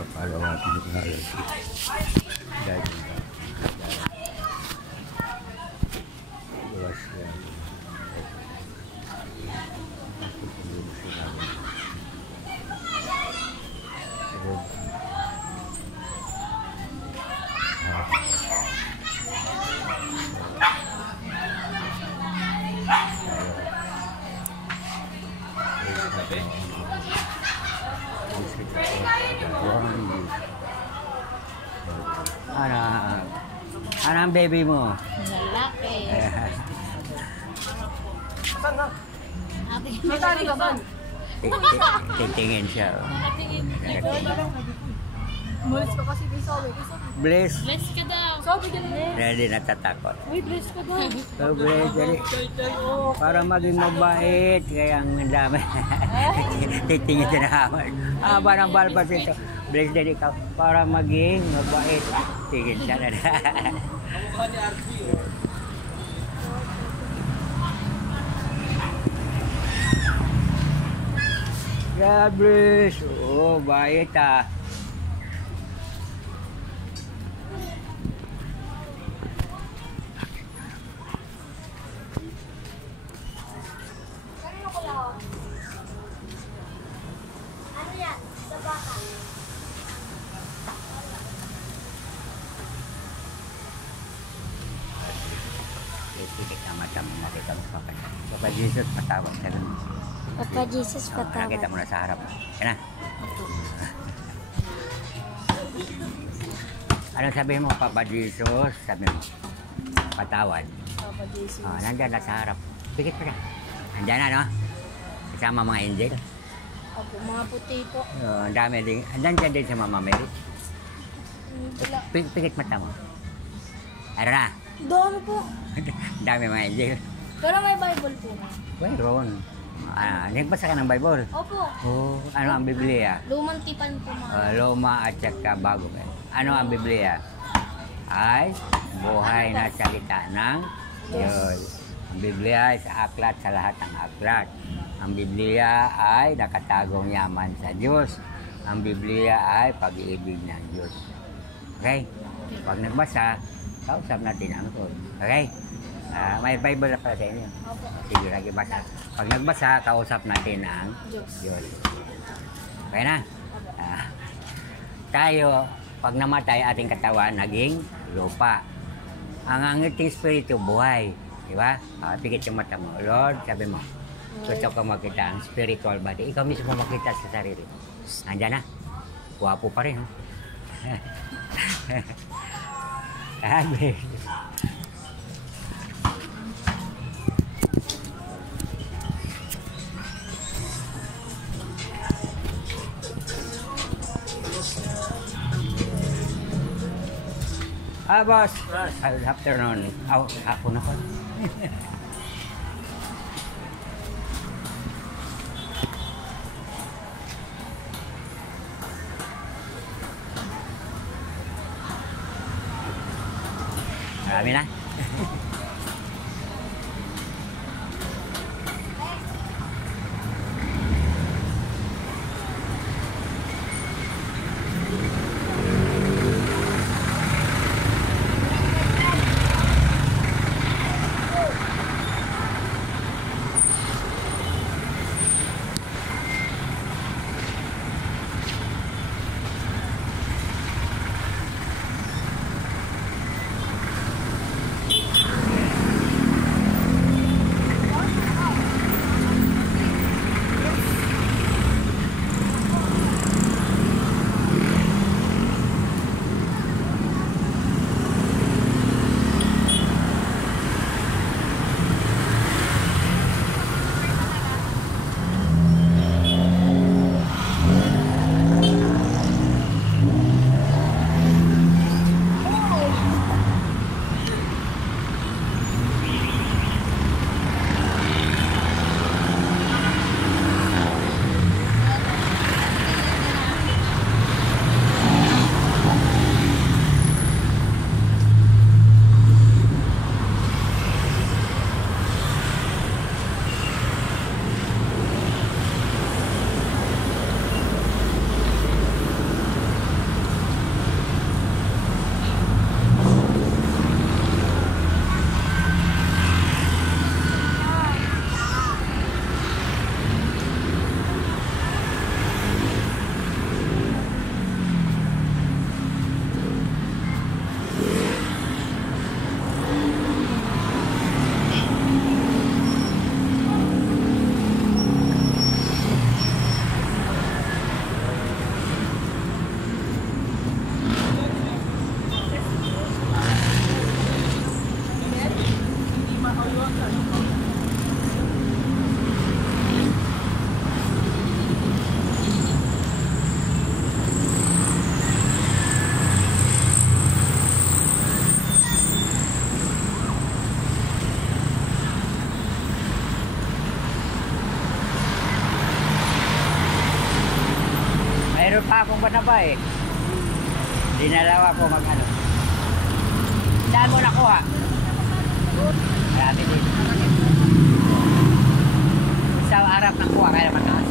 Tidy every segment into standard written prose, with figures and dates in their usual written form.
Kalau natin ngayon. Dahil luwas yan. Ano ang baby mo? Lalaki. Saan na? May tali ka ba? Titingin siya. Nakatingin. Mulis ko kasi kay Sobe. Bless. Bless ka daw. Sobe ka na. Hindi natatakot. Uy, bless ka daw. So, Bless, dali. Para maging mabait. Kaya ang dami. Titingin siya na haman. Haba ng balbas ito. Bless, dali ka. Para maging mabait. Tingin siya na. God bless. Oh, bait ah. Ano yan? Sa baka. Titik na mata mo nakita mo pa. Papa Jesus, patawag ka nun. Papa Jesus, Nakita mo na sa harap. Yan na. Anong sabihin mo, Papa Jesus? Sabi mo, patawad. Papa Jesus. Nandyan na sa harap. Pikit pa na. Nandyan na, no? Kasama mga angel. Opo, mga puti po. Ang dami din. Nandyan din sa Mama Mary. Wala. Pikit mata mo. Ano na? Doon po. Ang dami mga angel. Pero may Bible po na. Mayroon. Nagbasa ka ng Bible? Opo. Oh, ano ang Biblia? Lumang tipan po mga. Luma at saka bago. Ano ang Biblia? Ay buhay na salita ng Diyos. Ang Biblia ay sa aklat sa lahat ng aklat. Ang Biblia ay nakatagong yaman sa Diyos. Ang Biblia ay pag-ibig ng Diyos. Okay? Pag nagbasa, kausap natin ang Lord. Okay? May Bible na pala sa inyo. Opo. Sige, lagi basa. Pag nagbasa, kausap natin ang Diyos. Diyos. Okay na? Tayo, pag namatay ating katawan, naging lupa. Ang ating spirito, buhay. Di ba? Pikit yung mata mo. Lord, sabi mo, gusto ko makita ang spiritual body. Ikaw mismo makita sa sarili. Nandiyan na. Guwapo pa rin. Sabi. Boss. Good afternoon. Hapon ako. Marami na. akong banaba eh. Dinalawa ko mag-ano. Saan mo nakuha? Marami din. Sa harap ng kuha, kaya mataas.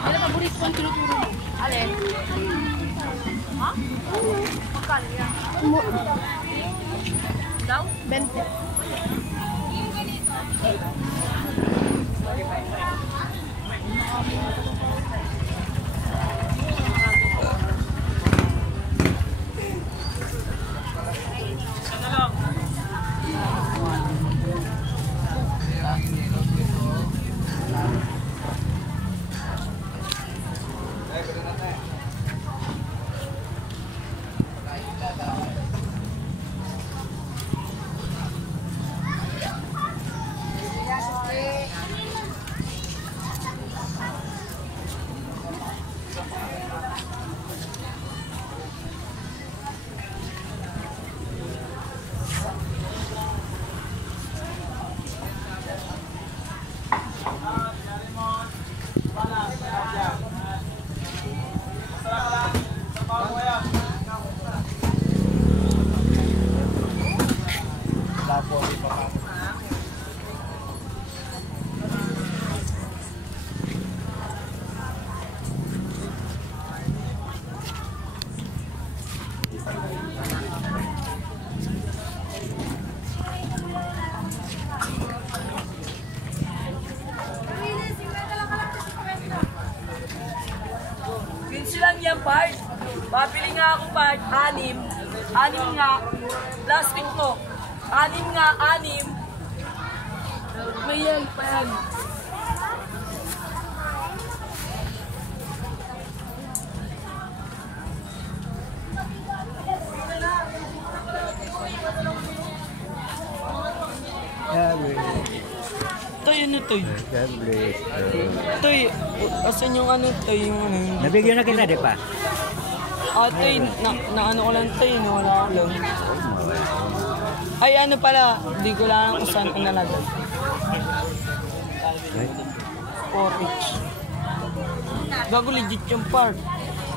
Ano paborito kong tinuturo mo? Alin? Ha? Magkano yan? Daw? 20. Lang yan, part. Babili nga ako, part. 6. 6 nga. Last week mo. 6 nga, 6. May yan pa yan. Toy, ano toy? Toy, asan yung ano toy? Yung ano? Nabigyan na kita, di pa? Toy, na ano ko lang toy, nawala ko lang. Ay, ano pala, di ko lang kung saan ko nalagay. Porridge. Gago, legit yung part.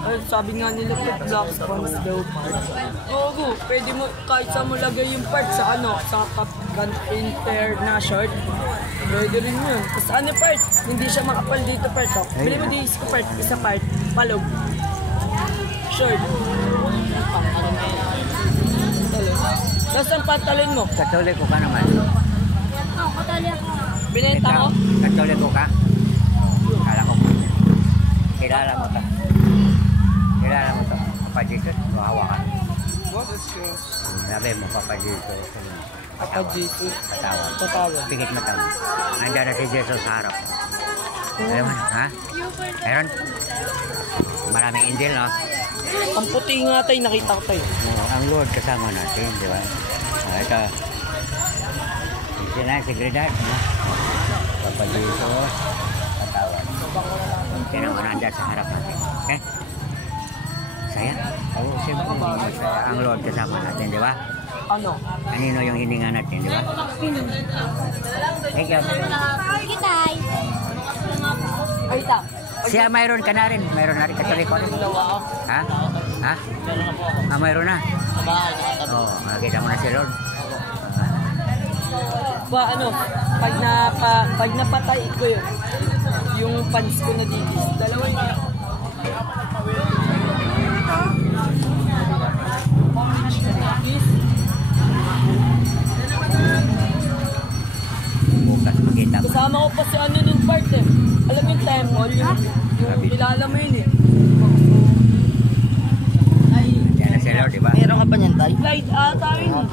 Ay, sabi nga nila po, black spons daw part. Gogo, pwede mo, kahit saan mo lagay yung part sa ano, sa printer na short. Pwede rin yun. Tapos ano part, hindi siya makapal dito part. Oh. Bili mo dito ko part, isa part, palog. Short. Tapos ang pantalon mo. Katoliko ka naman. Katali ako. Binenta mo? Katoliko ka? Kala ko. Kilala mo to. Kilala mo to. Papa Jesus, hawa ka. What is yours? Sabi mo, Papa Jesus. Papa Jesus. Patawa. Patawa. Pingit mo to. Nandiyan na si Jesus sa harap. Alam mo, ha? Meron? Maraming angel, no? Ang puti nga tayo, nakita ko tayo. Ang Lord kasama natin, di ba? Ito. Sila, seguridad, no? Papa Jesus, patawa. Sino mo nandiyan sa harap natin. Okay? Saya? Oo, siyempre. Saya. Ang Lord kasama natin, di ba? Ano? Kanino yung hininga natin, di ba? Ikaw. Kitay. Ay, ta. Siya mayroon ka na rin. Mayroon na rin katoliko. Ha? Ha? Mayroon na. Oo, makikita mo na si Lord. Ba, ano, pag napatay ko yun, yung pants ko na dikis, dalawa yun. Bukas makita mo. Kasama ko pa si ano nun part eh. Alam mo yung temple, yung kilala mo yun eh. pa niyan, tay? Light ata yun.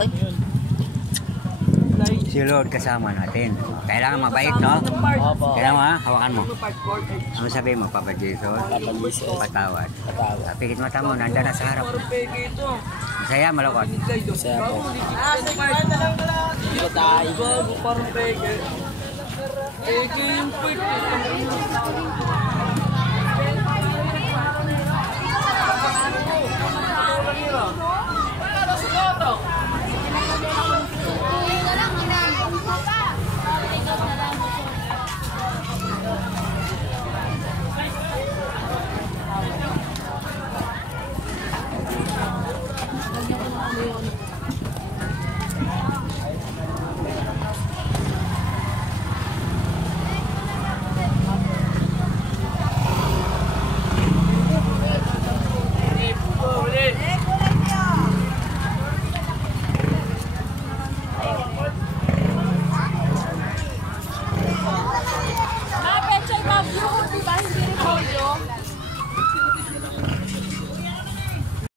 Light. Si Lord kasama natin. Kailangan mabait, no? Opo. Kailangan mo, ha? Hawakan mo. Part 4. Ano sabihin mo, Papa Jesus? Papa Jesus. Patawad. Patawad. Pikit mata mo, nandun na sa harap. Parang peke ito. Masaya, malukot. Masaya po. Dito tayo. Bago, parang peke. Peke yung part.